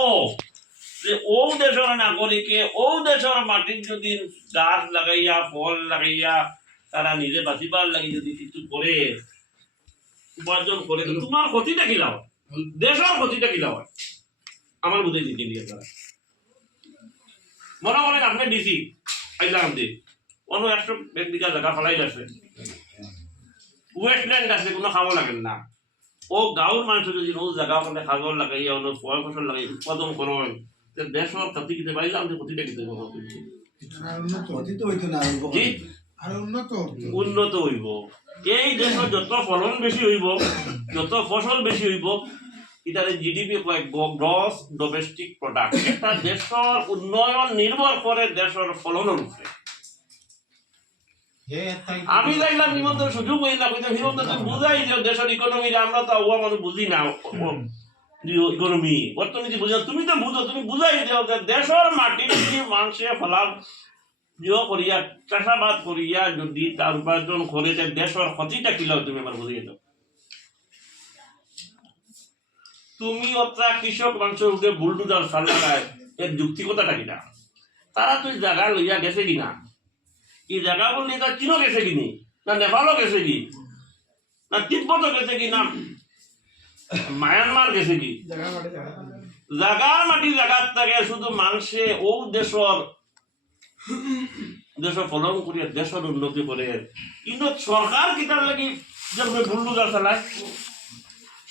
ও যে ও দেশের নাগরিকে ও দেশের মাটির যদি গাছ লাগাইয়া ফল লাগাইয়া তারা নিজে বাঁচিবার লাগি যদি কিছু করে উপার্জন করে তো তোমার ক্ষতিটা কি লাভ দেশের ক্ষতিটা কি লাভ আমার বুঝে দিতে দিয়ে তারা মনে করেন আপনি ডিসি আইলাম দি অন্য একশো ব্যক্তিগত জায়গা ফলাই আছে ওয়েস্টল্যান্ড আছে কোনো খাওয়া লাগেন না ও গাঁৱৰ মানুষ যদি ও জায়গা মানে খাগর লাগাইয়া অন্য ফল ফসল লাগাই উৎপাদন করেন দেশের ক্ষতি কিতে পাইলাম যে ক্ষতিটা কিতে উন্নত হইব এই দেশের যত ফলন বেশি হইব যত ফসল বেশি হইব এটারে জিডিপি কয় গ্রস ডোমেস্টিক প্রোডাক্ট একটা দেশের উন্নয়ন নির্ভর করে দেশের ফলনের উপরে আমি দেখলাম হিমন্ত সুযোগ হইলাম হিমন্ত তুমি বুঝাই যে দেশের ইকোনমি আমরা তো ওয়া মানুষ বুঝি না ইকোনমি অর্থনীতি বুঝি তুমি তো বুঝো তুমি বুঝাই দিও যে দেশের মাটি যদি মানুষে ফলাম করিয়া চাষাবাদ করিয়া যদি তার উপার্জন করে দেশের ক্ষতিটা কি লাভ তুমি আমার বুঝিয়ে দাও তুমি অত্রা কৃষক মানুষের উপরে বুলডুজার চালায় এর যুক্তিকতাটা কিনা তারা তুই জায়গা লইয়া গেছে কিনা এই জায়গা বললি তার চীনও গেছে কিনি না নেপালও গেছে কি না তিব্বতও গেছে কি না মায়ানমার গেছে কি জাগার মাটি জাগার থাকে শুধু মানুষে ও দেশের ফলন করিয়া দেশের উন্নতি করে কিন্তু সরকার কিতার লাগি যে বুলডুজার চালায়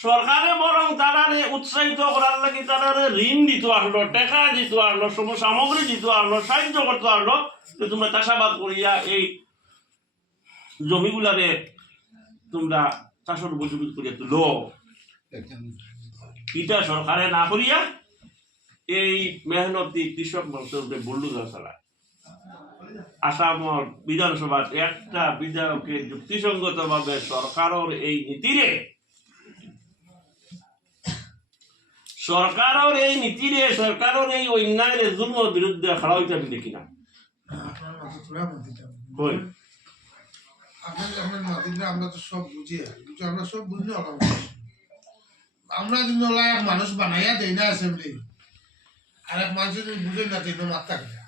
সরকারে বরং তারারে উৎসাহিত করার লাগি তারারে ঋণ দিত আসলো টাকা দিত আসলো সামগ্রী দিত আসলো সাহায্য করতে আসলো যে তোমরা চাষাবাদ করিয়া এই জমিগুলারে তোমরা চাষের উপযোগী করিয়া তুলো এটা সরকারে না করিয়া এই মেহনতি কৃষক মানুষের বুলডুজার চালায় আসামর বিধানসভার একটা বিধায়কের যুক্তিসঙ্গত ভাবে সরকারের এই নীতিরে সরকারের এই অন্যায়ের জুলুমের বিরুদ্ধে খাড়া হইতে আমি দেখি না আমরা তো সব বুঝি আমরা সব বুঝি আমরা যদি এক মানুষ বানাইয়া দেই না অ্যাসেম্বলি আর এক মানুষ যদি বুঝে না দেই না মাত্রা কিনা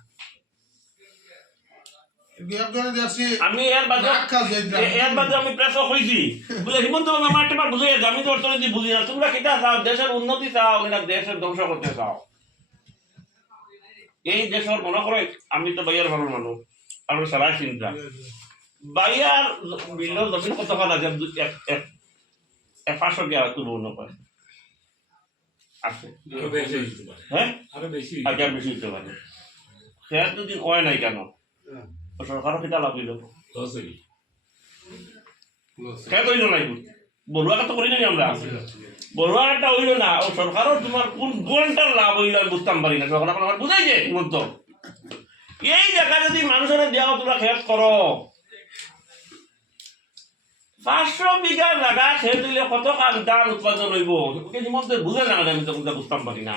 আমি এর বাদে আমি প্রেসও কইছি বুঝলে হিমন্ত আমার একটা বুঝাই আমি তো অর্থনীতি বুঝি না তোমরা কিটা চাও দেশের উন্নতি চাও না দেশের ধ্বংস করতে চাও এই দেশের মনে করে আমি তো বাইয়ার ভালো মানুষ আমরা সারা চিন্তা বাইয়ার বিলের জমিন কত কাজ আছে 500 টাকা তুলব না পারে আছে হ্যাঁ আরো বেশি হতে পারে সে যদি হয় নাই কেন সরকারও কিতা লাভ হইল কে কইল নাই বড়ুয়া তো করি নাই আমরা বড়ুয়া একটা হইল না ও সরকারও তোমার কোন ঘন্টার লাভ হইল আমি বুঝতাম পারি না সরকার আমার বুঝাই যে মূলত এই জায়গা যদি মানুষের দেওয়া তোমরা খেত করো 500 বিঘা জায়গা খেত দিলে কত ধান উৎপাদন হইব মধ্যে বুঝে না আমি তো বুঝতাম পারি না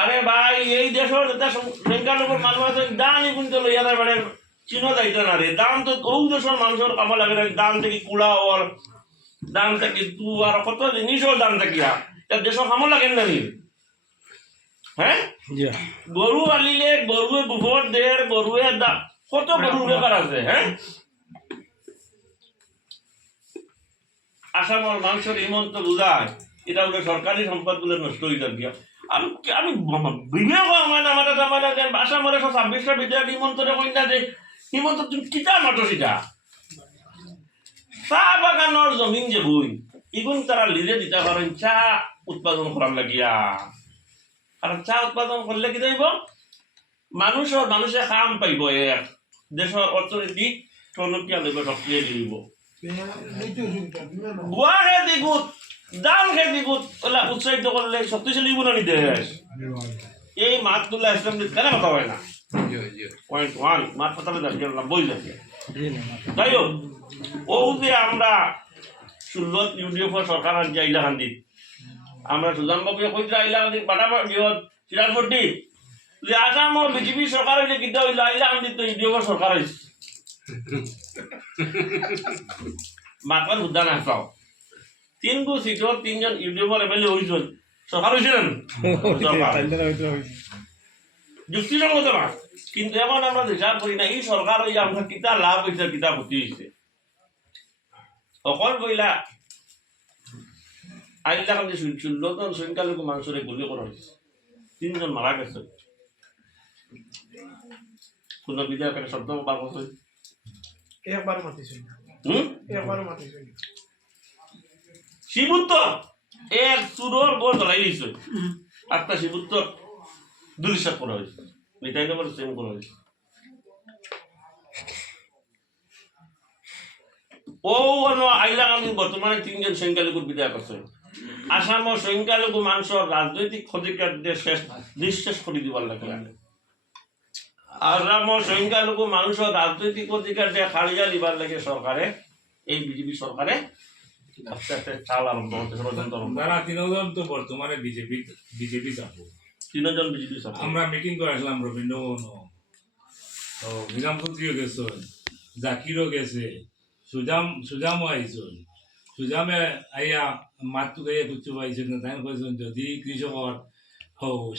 আরে ভাই এই দেশের সংখ্যালঘুর মানুষ আছে দান কিন্তু লইয়া মানে চিনো যাইতো না রে দান তো ও দেশের মানুষের কামা লাগে দান থেকে কুড়া ওর দান থেকে তু আর কত জিনিসও দান থাকিয়া তার দেশের কামা লাগেন না নি হ্যাঁ গরু আলিলে গরুয়ে গোবর দের গরুয়ে কত গরুর ব্যাপার আছে হ্যাঁ আসামের মানুষের হিমন্ত বুঝায় এটা হলো সরকারি সম্পদ গুলো নষ্ট হয়ে যাবে আমি বিবেক আমার আসামের 26টা বিধায়ক হিমন্তরে কই না যে হিমন্ত তুমি কিতা মাতো সিটা চাহ বাগানের জমিন যে বই এগুন তারা লিজে দিতে পারেন চা উৎপাদন করার লাগিয়া আর চা উৎপাদন করলে কি যাইব মানুষে কাম পাইব এক দেশের অর্থনীতি টনকিয়া লইব সক্রিয় দিব গুয়া খেয়ে গুত দাম খেয়ে গুত ওলা উৎসাহিত করলে শক্তিশালী বনানি দেশ এই মাছ তুলা ইসলাম কেন কথা হয় না পয়েন্ট 1 মাছ পাতালে দাঁড়িয়ে বই যাচ্ছে তাই হোক ও যে আমরা 16 ইউডিএফ সরকার আনছে আইলাকান্দিত আমরা সুজান বাবুয়ে কইতে আইলাকান্দিত বাটা বিহত চিরালপট্টি যে আসাম বিজেপি সরকার হইলে কিন্তু হইল আইলাকান্দিত তো ইউডিএফ সরকার হয়েছে মাতবার বুদ্ধা না চাও তিনগু সিটর তিনজন ইউটিউবার এমএলএ হয়েছেন সরকার হয়েছে না যুক্তিসঙ্গত না কিন্তু এখন আমরা হিসাব করি না এই সরকার হয়ে আমরা কিতা লাভ হয়েছে কিতা ক্ষতি হয়েছে অকল কইলা আইলা কান্দি 16 জন সংখ্যালঘু মানুষের গুলি করা হয়েছে 3 জন মারা গেছে কোন বিদ্যা করে শব্দ বার করছে একবার মাতিছিল একবার মাতিছিল শিবুত্ত এক সুরর গোল ধরাই দিছে আটটা শিবুত্ত দুলিশাত করা হয়েছে মিটাই নম্বর সেম করা হয়েছে ও অন্য আইলা আমি বর্তমানে 3 জন সংখ্যালঘু বিদায় করছে আসাম সংখ্যালঘু মানুষের রাজনৈতিক ক্ষতিকার শেষ নিঃশেষ করে দিবার লাগে আসাম সংখ্যালঘু মানুষের রাজনৈতিক অধিকার দিয়ে খালিজা দিবার লাগে সরকারে এই বিজেপি সরকারে আস্তে আস্তে চাল আরম্ভ হচ্ছে ষড়যন্ত্র তারা 3 জন তো বর্তমানে বিজেপি চাপো 3 জন বিজেপি সরকার আমরা মিটিং করেছিলাম রবীন্দ্রভবন তো নিজামপুত্রীও গেছে জাকিরও গেছে সুজামও আইসন সুজামে আইয়া মাতু গাইয়া কুচু পাইছেন না তাই কইছেন যদি কৃষকর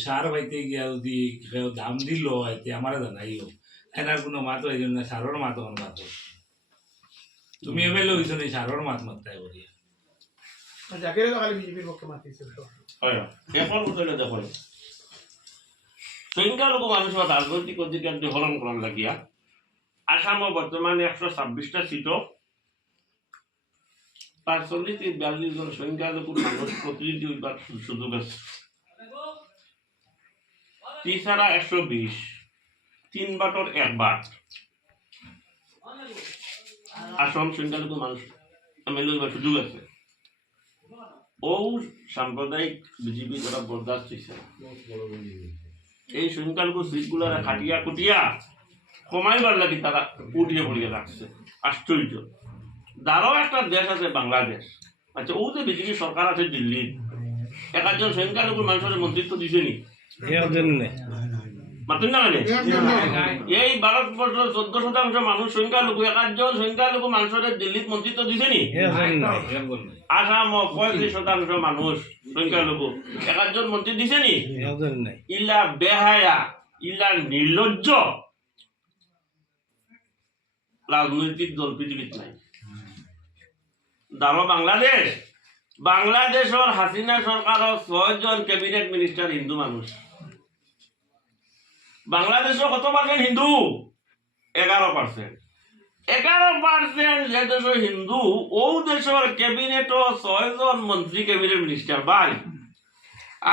সার পাইতে গিয়া যদি কেউ দাম দিল এতে আমার জানাইও এনার কোনো মাত হইছেন না সারর মাত আমার মাত তুমি এবেলে হইছো না সারর মাত মাত্তাই করিয়া জাকিরে তো খালি বিজেপির পক্ষে মাতিছিল এখন বলতে দেখো সংখ্যালঘু মানুষের রাজনৈতিক অধিকার হরণ করার লাগিয়া আসামে বর্তমানে 126টা সিটও 45-42 জন সংখ্যালঘু মানুষ প্রতিনিধি হইবার সুযোগ আছে তিসারা 120 3 বাটর 1 বাট আসাম সংখ্যালঘু মানুষ এমএলএ হইবার সুযোগ আছে ও সাম্প্রদায়িক বিজেপি যারা বরদাস্ত হয়েছে এই সংখ্যালঘু সিটগুলার কাটিয়া কুটিয়া কমাইবার লাগি তারা উঠিয়ে পড়িয়ে রাখছে আশ্চর্য দারও একটা দেশ আছে বাংলাদেশ আচ্ছা ও যে বিজেপি সরকার আছে দিল্লি একজন সংখ্যালঘু মানুষের মন্ত্রিত্ব দিছে নি মাতুন না মানে এই ভারতবর্ষের 14% মানুষ সংখ্যালঘু একজন সংখ্যালঘু মানুষের দিল্লিত মন্ত্রিত্ব দিছে নি আসাম 35% মানুষ সংখ্যালঘু একজন মন্ত্রী দিছে নি ইলা বেহায়া ইলা নির্লজ্জ রাজনৈতিক দল পৃথিবীত নাই দাঁড়ো বাংলাদেশের হাসিনা সরকারের 6 জন ক্যাবিনেট মিনিস্টার হিন্দু মানুষ বাংলাদেশের কত পার্সেন্ট হিন্দু 11% যে দেশ হিন্দু ও দেশের ক্যাবিনেট 6 জন মন্ত্রী ক্যাবিনেট মিনিস্টার ভাই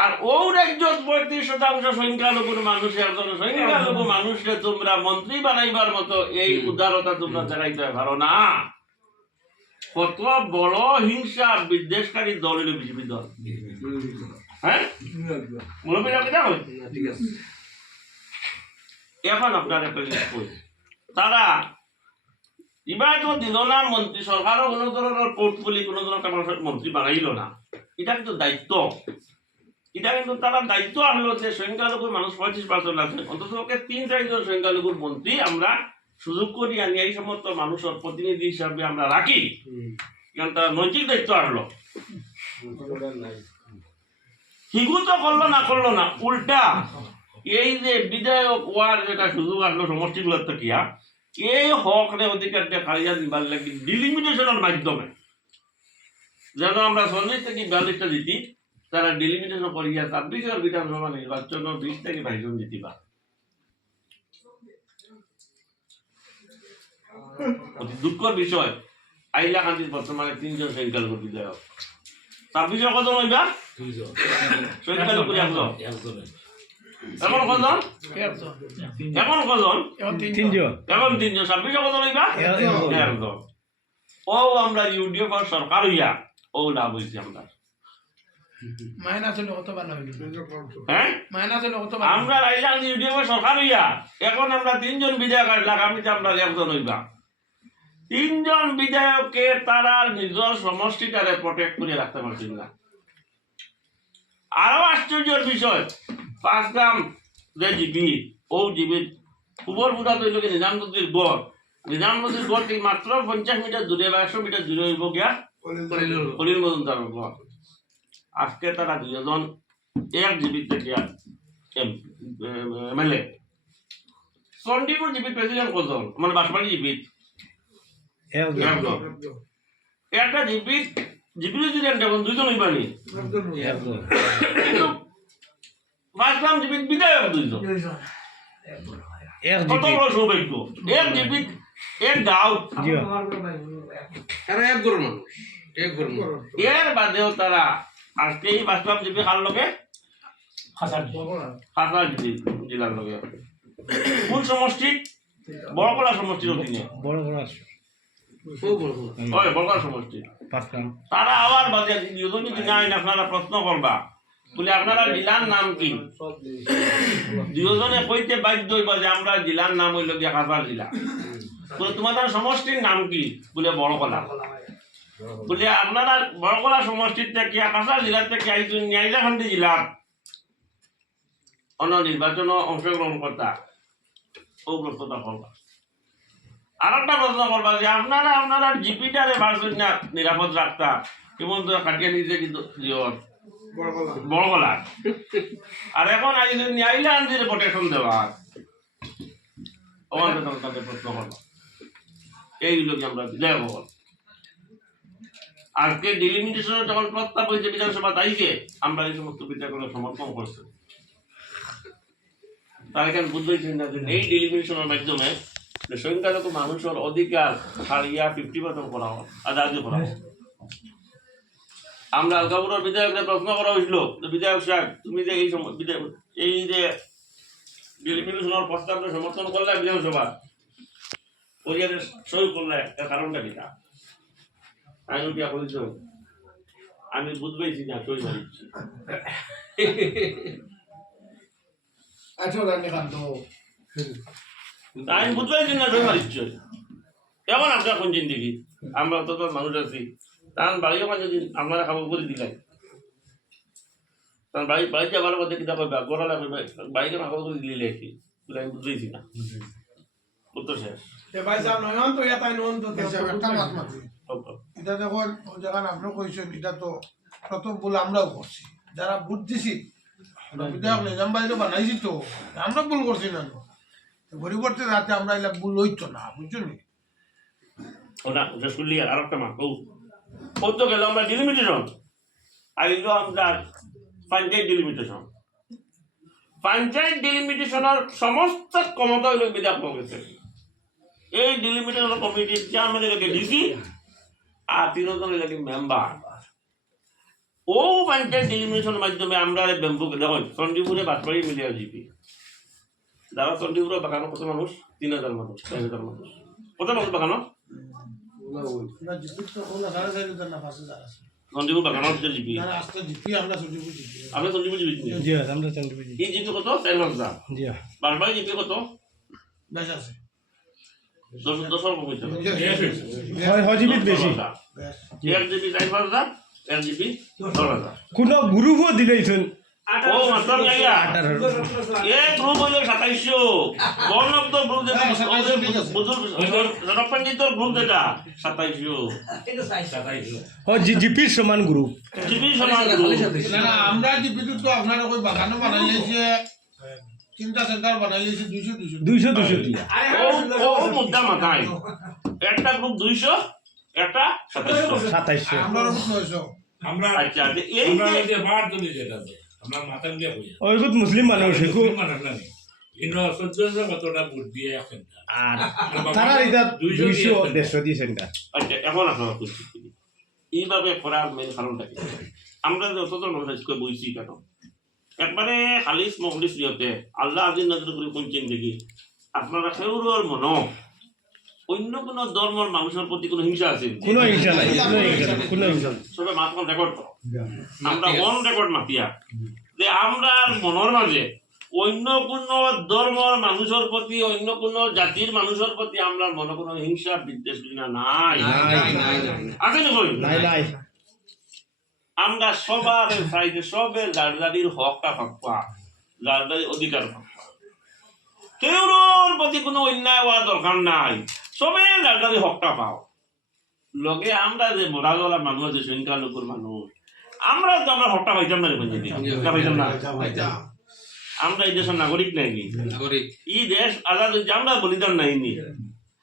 আর ও রাজ্যত 35% সংখ্যালঘুর মানুষ একজন সংখ্যালঘু মানুষকে তোমরা মন্ত্রী বানাইবার মতো এই উদারতা তোমরা দেখাইতে পারো না কত বড় হিংসা বিদ্বেষকারী দল হলো বিজেপি দল হ্যাঁ এখন আপনার একটা তারা এবার তো দিল না মন্ত্রী সরকারও কোনো ধরনের পোর্টফোলিও কোনো ধরনের মন্ত্রী বানাইল না এটা কিন্তু দায়িত্ব এটা কিন্তু তারা দায়িত্ব আসলো যে সংখ্যালঘু মানুষ 35% আছে অন্তত 3-4 জন সংখ্যালঘুর মন্ত্রী আমরা সুযোগ করি আনি এই সমস্ত মানুষের প্রতিনিধি হিসাবে আমরা রাখি কারণ তারা নৈতিক দায়িত্ব আসলো হিগু তো করলো না উল্টা এই যে বিধায়ক ওয়ার যেটা সুযোগ আসলো সমষ্টিগুলোর থাকিয়া এই হক রে অধিকারটা খালিজা দিবার লাগে ডিলিমিটেশনের মাধ্যমে যেন আমরা 40 থেকে 42টা জিতি তারা ডিলিমিটেশন করিয়া 26 বিধানসভা নির্বাচন 20 থেকে 22 জন জিতিবা অতি দুঃখের বিষয় আইলা কান্দির বর্তমানে 3 জন সংখ্যালঘু বিধায়ক 26 কত হইবা 2 জন সংখ্যালঘু একজন এখন কজন এখন 3 জন 26 কত হইবা একজন ও আমরা ইউডিএফ আর সরকার হইয়া ও লাভ হইছে আমরা মাইনাস হলে কত ভালো হইবে হ্যাঁ মাইনাস হলে কত ভালো আমরা রাইলা ইউডিএফ আর সরকার হইয়া এখন আমরা 3 জন বিধায়ক আগামীতে আমরা একজন হইবা 3 জন বিধায়ককে তারা নিজের সমষ্টিটারে প্রটেক্ট করে রাখতে পারছিল না আরো আশ্চর্যের বিষয় 5 গ্রাম যে জিবি ও জিবি উপর বুড়া তৈল নিজাম নদীর গড় থেকে মাত্র 50 মিটার দূরে বা 100 মিটার দূরে হইব গিয়া খলিল মজুমদার ঘর আজকে তারা দুজন এক জিবি থেকে এমএলএ চণ্ডীপুর জিবির প্রেসিডেন্ট কজন মানে বাসবাড়ি জিবির একটা জিবির প্রেসিডেন্ট এখন দুইজন হইবানি কিন্তু বাসগ্রাম জিবির বিধায়ক দুইজন কত বড় সৌভাগ্য এক জিবির এক গাঁও এর বাদেও তারা আজকে এই বাসগ্রাম জিবি কার লগে খাসা জিবি জেলার লগে কোন সমষ্টি বড়কলা সমষ্টির অধীনে বড়কলা সমষ্টি তারা আবার বাদে দুজন যদি নাই আপনারা প্রশ্ন করবা বলে আপনারা জেলার নাম কি দুজনে কইতে বাধ্য হইবা যে আমরা জেলার নাম হইল গিয়া খাসা জেলা বলে তোমাদের সমষ্টির নাম কি বলে বড়কলা বলে আপনারা বড়কলা সমষ্টির থেকে খাসা জেলার থেকে আইসুন হাইলাকান্দি জেলার অন্য নির্বাচন অংশগ্রহণ করতা ও প্রশ্নটা করবা আর একটা প্রশ্ন করবা যে আপনারা জিপিটারে ভার্সন না নিরাপদ রাখতা কেমন তো কাটিয়ে নিতে কিন্তু বড়গলা আর এখন আইসুন হাইলাকান্দির প্রোটেকশন দেওয়া তাদের প্রশ্ন করবা এইগুলো কি আমরা বিদায় বল আজকে ডিলিমিটেশনের যখন প্রস্তাব হয়েছে বিধানসভা তাইকে আমরা এই সমস্ত বিধায়করা সমর্থন করছি তারা এখানে বুঝতেছেন না যে এই ডিলিমিটেশনের মাধ্যমে সংখ্যালঘু মানুষের অধিকার ছাড়িয়া 50% করা হয় আদায় করা হয় আমরা আলগাপুরের বিধায়কদের প্রশ্ন করা হয়েছিল বিধায়ক সাহেব তুমি যে এই যে ডিলিমিটেশনের প্রস্তাবটা সমর্থন করলে বিধানসভা পরিবারের সই করলে এর কারণটা কিনা আমি উঠিয়া বলছ আমি বুঝবেছি না সই মারিচ্ছি আমি বুঝবেছি না সই মারিচ্ছ এমন আপনার কোন জিন্দিগি আমরা তো মানুষ আছি তার বাড়িও মাঝে আপনারা খাবো করে দিলাই তার বাড়িতে ভালো কথা কিনা করবে গোড়ালা করবে বাড়িতে খাবো করে দিলে কি আমি বুঝবেছি না উত্তর শেষ এটা যখন যখন আপনি কইছেন এটা তো প্রথম ভুল আমরাও করছি যারা ভোট দিছি বিধায়ক নিজাম বাড়িতে বানাইছি তো আমরা ভুল করছি না পরিবর্তে রাতে আমরা এলাকা ভুল হইতো না বুঝছো নি ওটা শুনলি আর একটা মা ও তো গেল আমরা ডিলিমিটেশন আইলো আমরা পঞ্চায়েত ডিলিমিটেশনের সমস্ত ক্ষমতা হইল বিধায়ক কংগ্রেসের এই ডিলিমিটেশন কমিটির চেয়ারম্যান এলাকে ডিসি আর 3 জন এলাকে মেম্বার ও পঞ্চায়েত ডিলিমিটেশনের মাধ্যমে আমরা ব্যাম্বুকে দেখুন চণ্ডীপুরে বাসবাড়ি মিলিয়ে জিপি যারা চণ্ডীপুরে বাগানো কত মানুষ 3000 মানুষ 4000 মানুষ কত মানুষ বাগানো চণ্ডীপুর বাগানোর যে জিপি আমরা চণ্ডীপুর জিপি এই জিপি কত 4000 বাসবাড়ি জিপি কত 10 কমিশন বেশি 1 জিবি 4000 1 জিবি 10000 কোন গ্রুপও দিলেছেন ও মাস্টার লাইয়া এ গ্রুপ হইলো 2700 বর্ণব্দ গ্রুপ যেটা বুজুর্গ জনপঞ্জিতর গ্রুপ যেটা 2700 ও জিপির সমান গ্রুপ জিপি সমান গ্রুপ না আমরা জিপি তো আপনারা কই বাগানো বানাইলেছে তিনটা সেন্টার বানাইলেছে 200 দিয়া ও মুদ্দা মাথায় একটা গ্রুপ 200 একটা 2700 আমরা 900 আমরা আচ্ছা এই আমরা যে বার তুলি যেটা আমরা মাথা দিয়ে কই ওইগুত মুসলিম মানুষ হেকু মানুষ না ইনো 14000 কতটা ভোট দিয়ে এখন আর তারা এটা 200 150 দিয়েছেন তা আচ্ছা এখন আপনারা বুঝছি এইভাবে করার মেন কারণটা কি আমরা যে অতজন মানুষ আজকে বইছি কেন একবারে খালিস মখলিস নিয়তে আল্লাহ আজিজ নজর করে কোনছেন দেখি আপনারা কেউর মনো অন্য কোনো ধর্মের মানুষের প্রতি কোনো হিংসা আছে কোনো হিংসা নাই কোনো হিংসা নাই সবে মাতন রেকর্ড করো আমরা অন রেকর্ড মাতিয়া যে আমরা মনের মাঝে অন্য কোনো ধর্মের মানুষের প্রতি অন্য কোনো জাতির মানুষের প্রতি আমরা মনে কোনো হিংসা বিদ্বেষ না নাই আছে না কই নাই আমরা সবার চাইতে সবের জারদারির হকটা পাক্কা জারদারির অধিকার পাক্কা কেউর প্রতি কোনো অন্যায় হওয়ার দরকার নাই সবে জারদারির হকটা পাও লগে আমরা যে মরাগলা মানুষ আছে সংখ্যালঘুর মানুষ আমরা তো আমরা হট্টা পাইতাম না পাইতাম না আমরা এই দেশের নাগরিক নাইনি এই দেশ আজাদ হয়েছে আমরা বলিদান নাইনি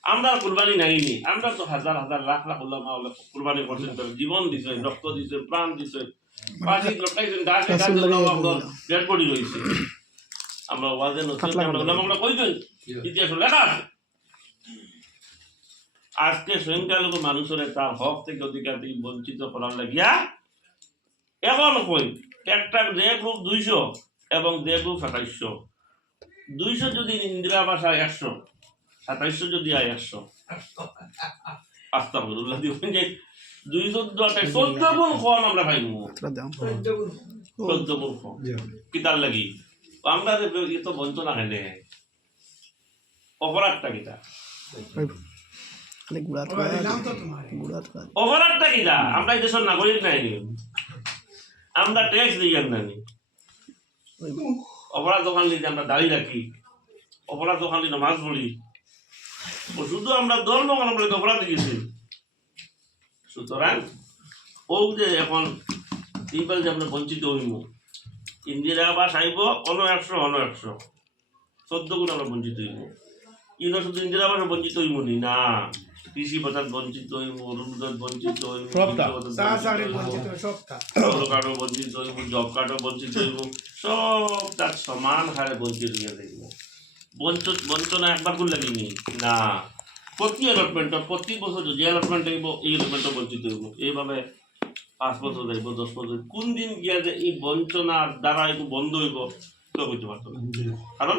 আমরা কুরবানি নাইনি আমরা তো হাজার হাজার লাখ লাখ উলামা কুরবানি করছেন জীবন দিছে রক্ত দিছে প্রাণ দিছে পাঁচি লটাইছেন গাছে গাছে ডেড বডি রয়েছে আমরা ওয়াজে নসিহত আমরা উলামাগুলো কই দেন ইতিহাস লেখা আছে আজকে সংখ্যালঘু মানুষের তার হক থেকে অধিকার থেকে বঞ্চিত করার লাগিয়া এখন কই একটা যে গ্রুপ 200 এবং যে গ্রুপ 2700 200 যদি ইন্দিরা আবাস হয় 100 2700 যদি হয় 100 আস্তাগফিরুল্লাহ দিবেন যে 214 গুণ কম আমরা পাইমু 14 গুণ কম কিতার লাগি আমরা তো বঞ্চনা খাইলে অপরাধটা কিতা অপরাধটা কিতা আমরা এই দেশের নাগরিক নাইনি আমরা ট্যাক্স দিই নানি অপরাধ দোকান দিতে আমরা দাঁড়িয়ে রাখি অপরাধ দোকান দিতে মাছ পড়ি শুধু আমরা ধর্ম বলে অপরাধ দিয়েছি সুতরাং ও যে এখন এইবার যে আমরা বঞ্চিত হইব ইন্দিরা আবাস আইব 100 14 গুণ আমরা বঞ্চিত হইব ইনো শুধু ইন্দিরা আবাস বঞ্চিত হইব নি না কৃষি বাজার বঞ্চিত হইব অরুণোদয় বঞ্চিত হইব কার্ডও বঞ্চিত হইব জব কার্ডও বঞ্চিত হইব সব তার সমান হারে বঞ্চিত হইয়া দেখব বঞ্চনা একবার করে লাগিনি না প্রতি অ্যালটমেন্ট প্রতি বছর যে অ্যালটমেন্ট হইব এই অ্যালটমেন্ট বঞ্চিত হইব এইভাবে 5 বছর যাইব 10 বছর কোন দিন গিয়া যে এই বঞ্চনার দ্বারা একটু বন্ধ হইব তো বুঝতে পারতো না কারণ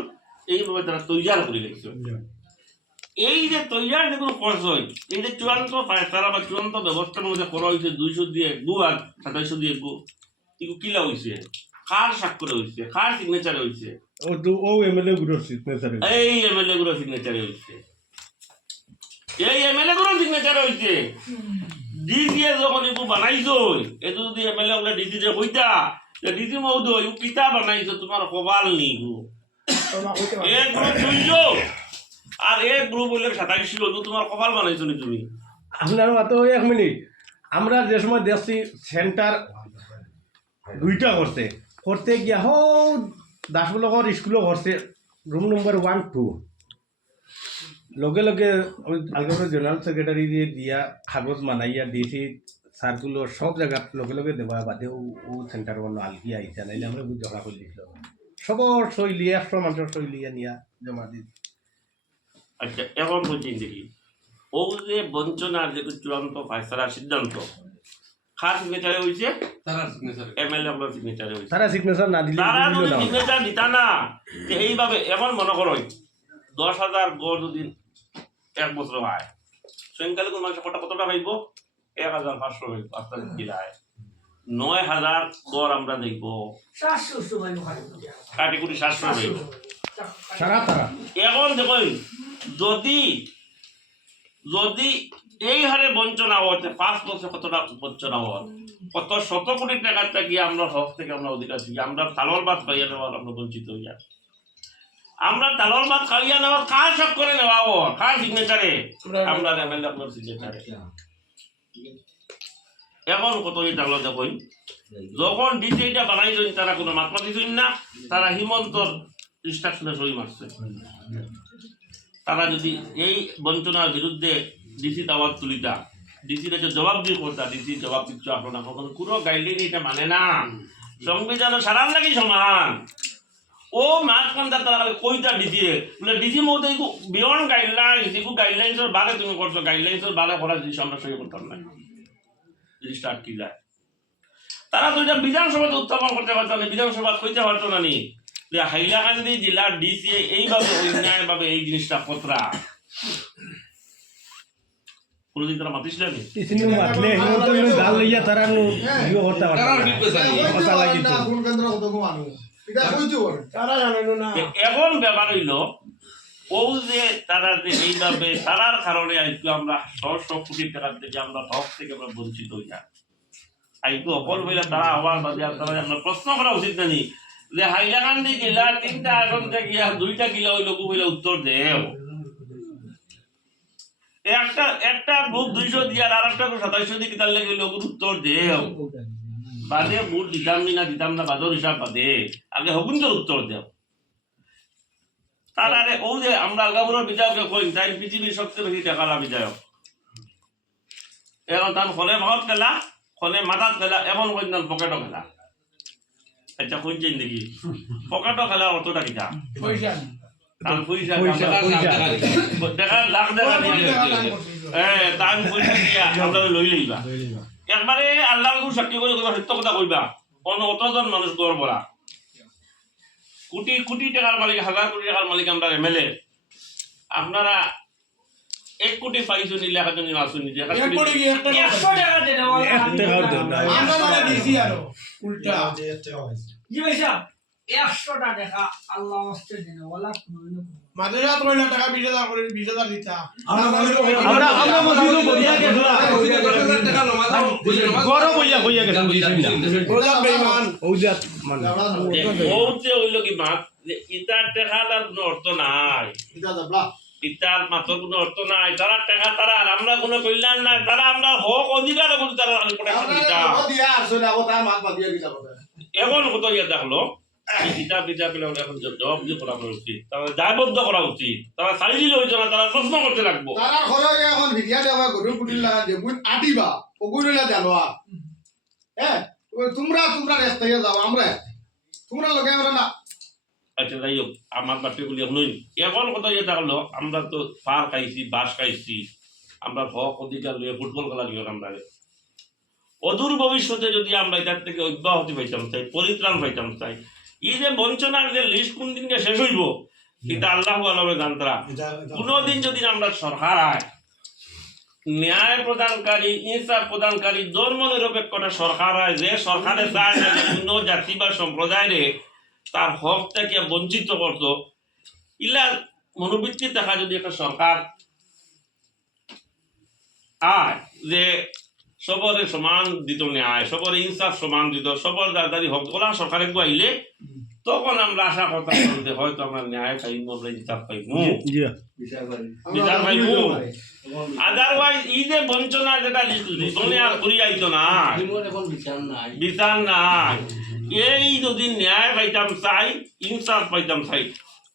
এইভাবে তারা তৈয়ার করে লেগেছে এই যে তৈয়ার যেগুলো খরচ হয় এই যে চূড়ান্ত তারা বা চূড়ান্ত ব্যবস্থার মধ্যে করা হয়েছে 200 দিয়ে 2 আর 2700 দিয়ে এগুলো কিলা হয়েছে কার স্বাক্ষরে হয়েছে কার সিগনেচারে হয়েছে ও এমএলএ গুলোর সিগনেচারে এই এমএলএ গুলোর সিগনেচারে হয়েছে এই এমএলএ গুলোর সিগনেচারে হয়েছে ডিসিএ যখন এগুলো বানাইছো এতো যদি এমএলএ গুলো ডিসি যে হইতা ডিসি মহোদয় এগুলো কিতা বানাইছো তোমার কপাল নেই এক গ্রুপ 200 আর এক গ্রুপ হইলে 2700 তোমার কপাল বানাইছো নি তুমি আপনার মাত্র 1 মিনিট আমরা যে সময় দেখছি সেন্টার 2টা করতে গিয়া হো দাসবলকর স্কুলও করছে রুম নম্বর 1 2 লগে লগে আলগাপুর জেনারেল সেক্রেটারি দিয়ে দিয়া কাগজ মানাইয়া ডিসি সার্কুলার সব জায়গা লগে লগে দেওয়া বাদে ও সেন্টার বন্ধ আলগি আইসা নাইলে আমরা ঝগড়া করে দিছিল সবর শৈলী 100 মানুষের শৈলী নিয়া জমা দি আচ্ছা এখন বলছি দেখি ও যে বঞ্চনার যে চূড়ান্ত ফায়সালার সিদ্ধান্ত খাস সিগনেচারে হয়েছে এমএলএ আপনার সিগনেচারে হয়েছে তারা সিগনেচার না দিলে তারা যদি সিগনেচার দিতা না এইভাবে এখন মনে করো 10,000 গড় যদি 1 বছর হয় সংখ্যালঘু মানুষ কতটা পাইব 1,500 পাইব আপনার জেলায় 9,000 গড় আমরা দেখবো কাটিকুটি 700 পাইব সারা তারা এখন দেখুন যদি যদি এই হারে বঞ্চনা হচ্ছে 5 বছর কতটা বঞ্চনা হওয়ার কত শত কোটি টাকার থেকে আমরা হক থেকে আমরা অধিকার থেকে আমরা তালর বাদ খাইয়া নেওয়ার আমরা বঞ্চিত হইয়া আমরা তালর বাদ খাইয়া নেওয়ার কার সব করে নেওয়া কার সিগনেচারে আমরা এমএলএ আপনার সিগনেচারে এখন কত টাকা দেখুন যখন ডিসিটা বানাইছেন তারা কোনো মাত্রা দিছেন না তারা হিমন্তর ইনস্ট্রাকশনে সই মারছে তারা যদি এই বঞ্চনার বিরুদ্ধে ডিসি দাওয়াত তুলিতা ডিসির জবাব দিয়ে করতা ডিসি জবাব দিচ্ছ আপনারা কখনো কোনো গাইডলাইন এটা মানে না সংবিধান সারার লাগি সমান ও মাঝখানটা তারা কইতা ডিসি বলে ডিসি মধ্যে বিয়ন্ড গাইডলাইন এগু গাইডলাইন্সের বাদে তুমি করছো গাইডলাইন্সের বাদে করা জিনিস আমরা সই করতাম না জিনিসটা আটকে যায় তারা তো এটা বিধানসভাতে উত্থাপন করতে পারতো না বিধানসভা কইতে পারতো না নি যে হাইলাকান্দি জেলার ডিসি এইভাবে অন্যায়ভাবে এই জিনিসটা খতরা কোনদিন তারা মাতিস না ইসনি মাতলে হিমন্ত গাল লইয়া তারা নো ইও করতে পারতো কথা লাগি তো কোন কেন্দ্র কত মানুষ এটা কইতো তারা জানেন না এখন ব্যাপার হইল ও যে তারা যে এইভাবে তারার কারণে আজকে আমরা 100 কোটি টাকার থেকে আমরা হক থেকে আমরা বঞ্চিত হই না আজকে অকল হইলে তারা হওয়ার বাদে তারা আমরা প্রশ্ন করা উচিত নানি যে হাইলাকান্দি জেলার 3টা আসন থেকে 2টা কিলো হইল হইলে উত্তর দেও একটা একটা গ্রুপ 200 দিয়ে আর একটা গ্রুপ 2700 দিয়ে কিতার লেগে লোক উত্তর দেও বাদে ভোট দিতাম না দিতাম না বাদর হিসাব বাদে আগে হকুন্তর উত্তর দেও তার আরে ও যে আমরা আলগাপুরের বিধায়ককে কই তাই পৃথিবীর সবচেয়ে বেশি টাকালা বিধায়ক এখন তার ফলে ভাগত খেলা ফলে মাথাত খেলা এখন কই পকেটও খেলা আচ্ছা কইছেন দেখি পকেটও খেলা অতটা কিতা পয়সা তার পয়সা দেখা লাখ টাকা দিয়ে তার পয়সা দিয়া আমরা লই লইবা একবারে আল্লাহর সাক্ষী করে কইবা সত্য কথা কইবা কোন অতজন মানুষ গড় বলা কোটি কোটি টাকার মালিক হাজার কোটি টাকার মালিক আমরা এমএলএ আপনারা 1 কোটি পাইছো নিলে এখন নিয়ে আসুন নিতে 1 কোটি কি 100 টাকা দেন আমরা মানে দিছি আরো উল্টা জি ভাই সাহেব 100 টাকা আল্লাহ ওয়াস্তে দেন ওয়ালা কোনো মাদ্রাসা কইলা টাকা 20000 করে 20000 দিতা আমরা মসজিদে বইয়া গেছিলাম গরো বইয়া গেছিলাম বুঝিস না ওজা বেঈমান ওজাত মানে ও যে হইল কি মাত ইতার টাকার কোনো অর্থ নাই ইতার মাত্র কোনো অর্থ নাই তারা টাকা তারা আর আমরা কোনো কল্যাণ নাই তারা আমরা হক অধিকার বলি তারা প্রোটেকশন দিতা এখন কত ইয়া দেখলো কিতাব কিতাব এখন জবাব দিয়ে করা উচিত তারা দায়বদ্ধ করা উচিত তারা সারি দিলে হইতো না তারা প্রশ্ন করতে লাগবো তারা ঘরে এখন ভিডিয়া দেওয়া গরু কুটির লাগা দেবুন আটিবা ওগুলা জানোয়া হ্যাঁ তোমরা রাস্তায় যাও আমরা তোমরা লগে আমরা না আচ্ছা যাই হোক আমার বাপেগুলি এখনই এখন কথা ইয়ে থাকলো আমরা তো পার খাইছি বাস খাইছি আমরা হক অধিকার লিয়ে ফুটবল খেলা লিয়ে আমরা অদূর ভবিষ্যতে যদি আমরা এটার থেকে অব্যাহতি পাইতাম চাই পরিত্রাণ পাইতাম চাই এই যে বঞ্চনার যে লিস্ট কোন দিনকে শেষ হইব এটা আল্লাহ আলমে জানতারা কোনোদিন যদি আমরা সরকার আয় ন্যায় প্রদানকারী ইনসাফ প্রদানকারী ধর্ম নিরপেক্ষতা সরকার হয় যে সরকারে চায় না যে কোনো জাতি বা সম্প্রদায়ের তার হক থেকে বঞ্চিত করত ইলা মনোবৃত্তি দেখা যদি একটা সরকার আয় যে সবরে সমান দিত ন্যায় সবরে ইনসাফ সমান দিত সবর দাদারি হক ওলা সরকারে আইলে তখন আমরা আশা করতাম যে হয়তো আমরা ন্যায় পাইমু আমরা ইনসাফ পাইমু বিচার পাইমু আদারওয়াইজ এই যে বঞ্চনার যেটা জীবনে আর ঘুরি আইতো না বিচার নাই এই যদি ন্যায় পাইতাম চাই ইনসাফ পাইতাম চাই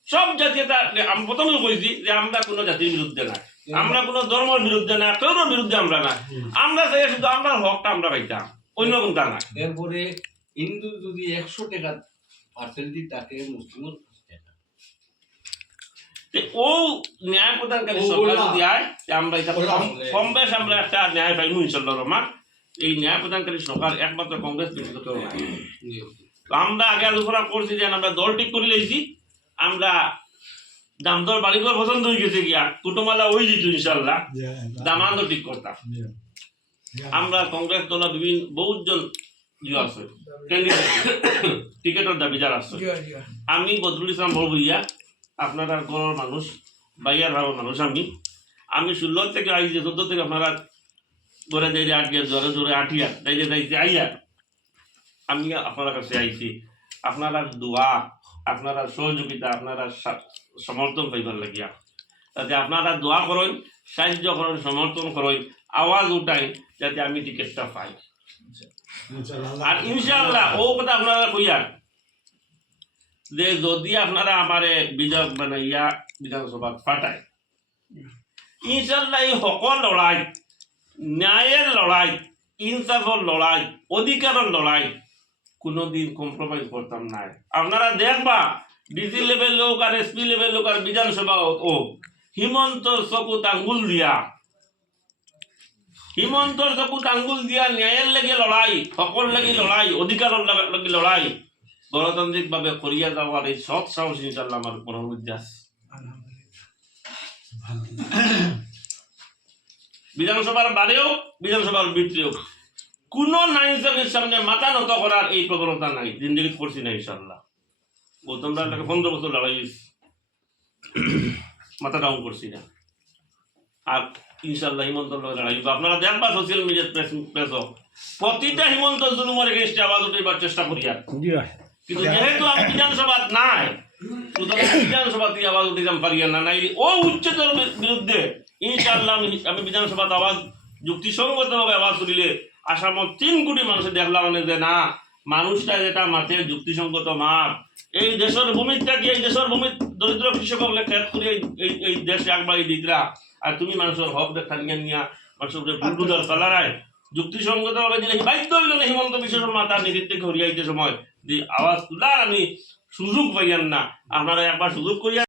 সব জাতিটা আমি প্রথমে কইছি যে আমরা কোনো জাতির বিরুদ্ধে নাই আমরা কোনো ধর্মের বিরুদ্ধে না কারোর বিরুদ্ধে আমরা না আমরা চাই শুধু আমরা হকটা আমরা পাইতাম অন্য কোনটা না এরপরে হিন্দু যদি 100 টাকা পার্সেন্টেজ তাকে মুসলিম ও ন্যায় প্রদানকারী সরকার যদি আয় আমরা এটা কম বেশ আমরা একটা ন্যায় পাইমু ইনশাআল্লাহ রহমান এই ন্যায় প্রদানকারী সরকার একমাত্র কংগ্রেস ব্যক্তিগত আমরা আগে আলোচনা করছি যে আমরা দল ঠিক করে লইছি আমরা দামদর বাড়িঘর পছন্দ হয়ে গেছে গিয়া কুটুমালা ওই দিত ইনশাল্লাহ দামান তো ঠিক করতাম আমরা কংগ্রেস দল বিভিন্ন বহুজন আছে টিকেটের দাবিদার আছে আমি বদরুল ইসলাম বড়বইয়া আপনারা ঘরের মানুষ বাইয়ার ভাবের মানুষ আমি 16 থেকে আইছি 14 থেকে আপনারা ঘরে যাইতে আটকে জোরে জোরে আটিয়া যাইতে যাইতে আইয়া আমি আপনার কাছে আইছি আপনারা দোয়া আপনারা সহযোগিতা আপনারা সমর্থন পাইবার লাগিয়া যাতে আপনারা দোয়া করেন সাহায্য করেন সমর্থন করেন আওয়াজ উঠাই যাতে আমি টিকেটটা পাই আর ইনশাআল্লাহ ও কথা আপনারা কইয়া যে যদি আপনারা আমারে বিধায়ক বানাইয়া বিধানসভা পাঠায় ইনশাআল্লাহ এই সকল লড়াই ন্যায়ের লড়াই ইনসাফের লড়াই অধিকারের লড়াই কোনোদিন কম্প্রোমাইজ করতাম না আপনারা দেখবা ডিসি লেভেল লোক আর এসপি লেভেল লোক আর বিধানসভা ও হিমন্তর চকুত আঙ্গুল দিয়া ন্যায়ের লেগে লড়াই সকল লাগি লড়াই অধিকারের লাগি লড়াই গণতান্ত্রিক ভাবে করিয়া যাওয়ার এই সৎ সাহস ইনশাআল্লাহ আমার মনের মধ্যে আছে বিধানসভার বাদেও বিধানসভার ভিতরেও কোন নাইনসবের সামনে মাথা নত করার এই প্রবণতা নাই জিন্দগি করছি না ইনশাআল্লাহ গৌতম দার 15 বছর লড়াই মাথা ডাউন করছি না আর ইনশাআল্লাহ হিমন্ত লড়াই আপনারা দেখবা সোশ্যাল মিডিয়া প্রেস প্রতিটা হিমন্ত জুলুমের এগেইনস্টে আওয়াজ উঠাইবার চেষ্টা করিয়া কিন্তু যেহেতু আমি বিধানসভা নাই সুতরাং বিধানসভাতে আওয়াজ উঠাইতাম পারিয়া না নাই ও উচ্চতর বিরুদ্ধে ইনশাআল্লাহ আমি বিধানসভাত আওয়াজ যুক্তিসঙ্গতভাবে আওয়াজ তুলিলে আসামত 3 কোটি মানুষের দেখলাম যে না মানুষটা যেটা মাঠে যুক্তিসঙ্গত মাঠ এই দেশের ভূমিটা কি এই দেশের ভূমি দরিদ্র কৃষকসকলে খেত করে এই দেশ আগবাড়ি দিতরা আর তুমি মানুষের হক দেখা নিয়া মানুষের বুলডুজার চালারায় যুক্তিসঙ্গতভাবে দিলে বাধ্য হইল না হিমন্ত বিশ্ব শর্মা তার নেতৃত্বে ঘুরিয়াইতে সময় যে আওয়াজ তোলার আমি সুযোগ পাইয়ান না আপনারা একবার সুযোগ করিয়া